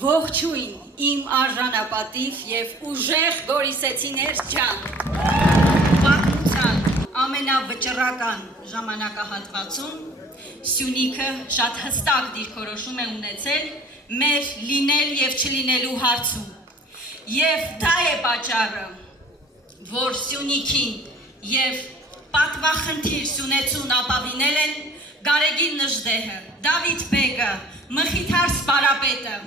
Ողջույն իմ արժանապատիվ եւ ուժեղ գորիսեցիներ ջան։ Պատմության ամենավճռական ժամանակահատվածում Սյունիքը շատ հստակ դիրքորոշում է ունեցել մեր լինել եւ չլինելու հարցում։ Եվ դա է պատճառը, որ Սյունիքին եւ պատվախնդիր Սյունեցուն ապավինել են Գարեգին Նժդեհը, Դավիթ Բեգը, Մխիթար Սպարապետը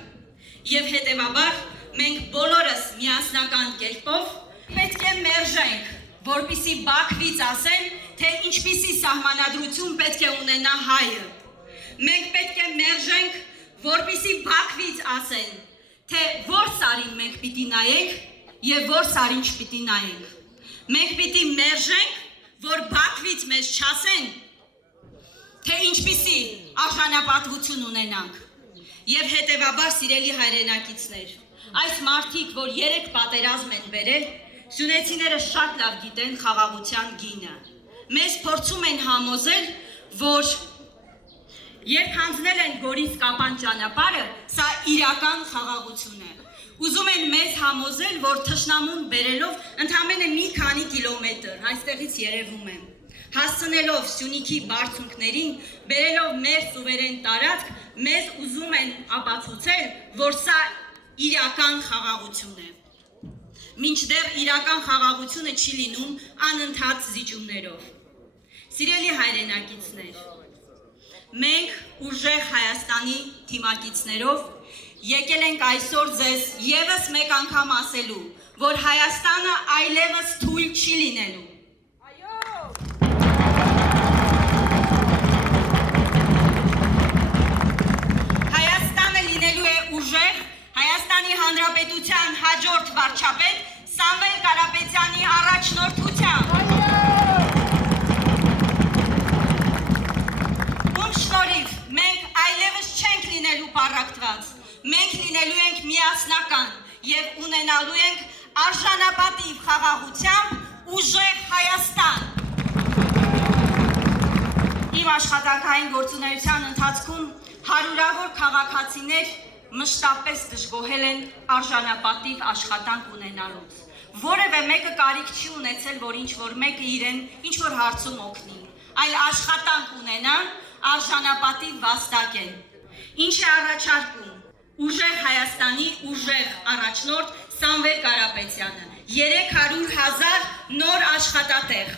եւ հետեւաբար մենք բոլորս միասնական կերպով պետք է մերժենք, որպեսզի Բաքվից ասեն, թե ինչպիսի սահմանադրություն պետք է ունենա հայը։ Մենք պետք է մերժենք, որպեսզի Բաքվից ասեն, թե որ սարին մենք պիտի նայենք եւ որ սարին չպիտի նայենք։ Մենք պիտի մերժենք, որ Բաքվից մեզ չասեն, թե ինչպիսի արժանապատվություն ունենանք։ Եվ հետևաբար սիրելի հայրենակիցներ, այս մարդիկ, որ 3 պատերազմ են բերել, սյունեցիները շատ լավ գիտեն խաղաղության գինը։ Մեզ փորձում են համոզել, որ երբ հանձնել են Գորիս-Կապան ճանապարհը, սա իրական խաղաղություն է։ Ուզում են մեզ համոզել, որ թշնամուն բերելով ընդամենը մի քանի կիլոմետր, այստեղից երևում է, հասցնելով Սյունիքի բարձունքներին, բերելով մեր սուվերեն տարածք, մեզ ուզում են ապացուցել, որ սա իրական խաղաղություն է։ Մինչդեռ իրական խաղաղությունը չի լինում անընդհատ զիջումներով։ Սիրելի հայրենակիցներ, մենք ուժեղ Հայաստանի թիմակիցներով եկել ենք այսօր ձեզ եւս մեկ անգամ ասելու, որ Հայաստանը այլևս թույլ չի լինելու։ Հայաստանի Հանրապետության հաջորդ վարչապետ Սամվել Կարապետյանի առաջնորդությամբ։ Ում շնորհիվ մենք այլևս չենք լինելու պառակտված, մենք լինելու ենք միասնական եւ ունենալու ենք արժանապատիվ խաղաղությամբ ուժեղ Հայաստան։ Իմ աշխատանքային գործունեության ընթացքում հարյուրավոր քաղաքացիներ մշտապես դժգոհել են արժանապատիվ աշխատանք ունենալուց։ Որևէ մեկը կարիք չի ունեցել, որ ինչ-որ մեկը իրեն ինչ-որ հարցում օգնի, այլ աշխատանք ունենան, արժանապատիվ վաստակեն։ Ինչ է առաջարկում ուժեղ Հայաստանի ուժեղ առաջնորդ Սամվել Կարապետյանը, 300,000 նոր աշխատատեղ։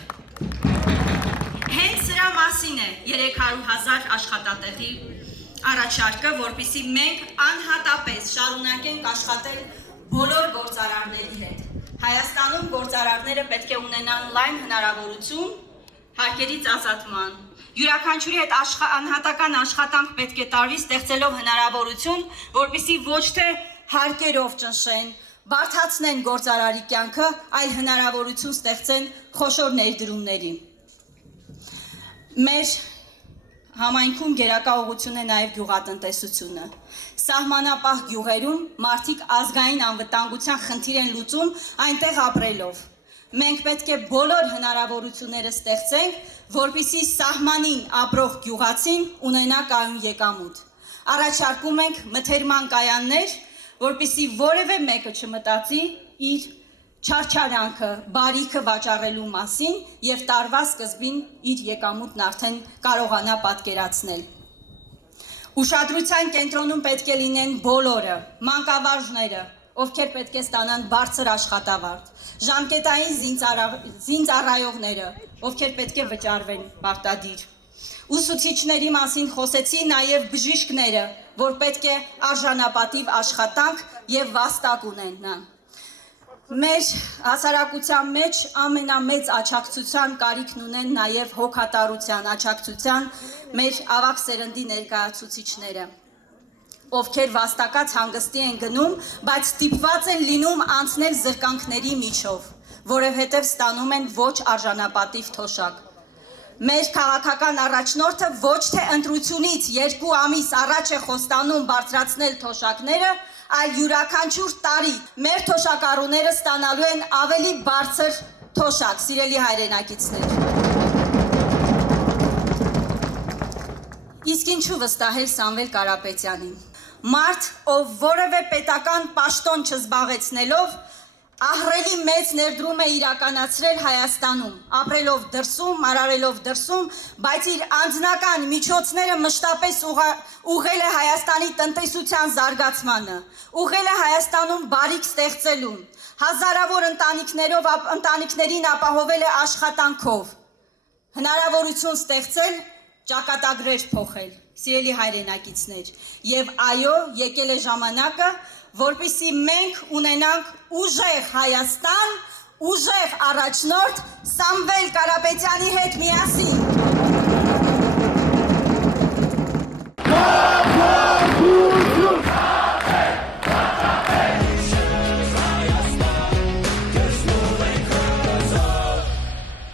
Հենց սրա մասին է 300,000 աշխատատեղի առաջարկը, որպեսզի մենք անհատապես շարունակենք աշխատել բոլոր գործարարների հետ։ Հայաստանում գործարարները պետք է ունենան լայն հնարավորություն հարկերից ազատման։ Յուրաքանչյուրի հետ անհատական աշխատանք պետք է տարվի, ստեղծելով հնարավորություն, որպեսզի ոչ թե հարկերով ճնշեն, բարդացնեն գործարարի կյանքը, այլ հնարավորություն ստեղծեն խոշոր ներդրումների։ Մեր համայնքում գերակա ուղղություն է նաև գյուղատնտեսությունը։ Սահմանապահ գյուղերում մարդիկ ազգային անվտանգության խնդիր են լուծում այնտեղ ապրելով։ Մենք պետք է բոլոր հնարավորությունները ստեղծենք, որպեսզի սահմանին ապրող գյուղացին ունենա կայուն եկամուտ։ Առաջարկում ենք մթերման կայաններ, որպեսզի որևէ մեկը չմտածի իր չարչարանքը, բարիքը վաճառելու մասին եւ տարվա սկզբին իր եկամուտն արդեն կարողանա պատկերացնել։ Ուշադրության կենտրոնում պետք է լինեն բոլորը, մանկավարժները, ովքեր պետք է ստանան բարձր աշխատավարձ, ժամկետային զինծառայողները, ովքեր պետք է վճարվեն պարտադիր։ Ուսուցիչների մասին խոսեցի նաև բժիշկները, որ պետք է արժանապատիվ աշխատանք եւ վաստակ ունենան։ Մեր հասարակության մեջ ամենամեծ աջակցության կարիքն ունեն նաև հոգատարության աջակցության մեր ավագ սերնդի ներկայացուցիչները, ովքեր վաստակած հանգստի են գնում, բայց ստիպված են լինում անցնել զրկանքների միջով, որովհետև ստանում են ոչ արժանապատիվ թոշակ։ Մեր քաղաքական առաջնորդը ոչ թե ընտրությունից 2 ամիս առաջ է խոստանում բարձրացնել թոշակները, այլ յուրաքանչյուր տարի մեր թոշակառուները ստանալու են ավելի բարձր թոշակ, սիրելի հայրենակիցներ։ Իսկ ինչու վստահել Սամվել Կարապետյանին։ մարդ, ով որևէ պետական պաշտոն չզբաղեցնելով, ահռելի մեծ ներդրում է իրականացրել Հայաստանում, ապրելով դրսում, արարելով դրսում, բայց իր անձնական միջոցները մշտապես ուղղել է Հայաստանի տնտեսության զարգացմանը, ուղղել է Հայաստանում բարիք ստեղծելուն, հազարավոր ընտանիքներին ապահովել է աշխատանքով, հնարավորություն ստեղծել, ճակատագրեր փոխել, սիրելի հայրենակիցներ, եւ այո, եկել է ժամանակը, որպեսզի մենք ունենանք ուժեղ Հայաստան, ուժեղ առաջնորդ Սամվել Կարապետյանի հետ միասին։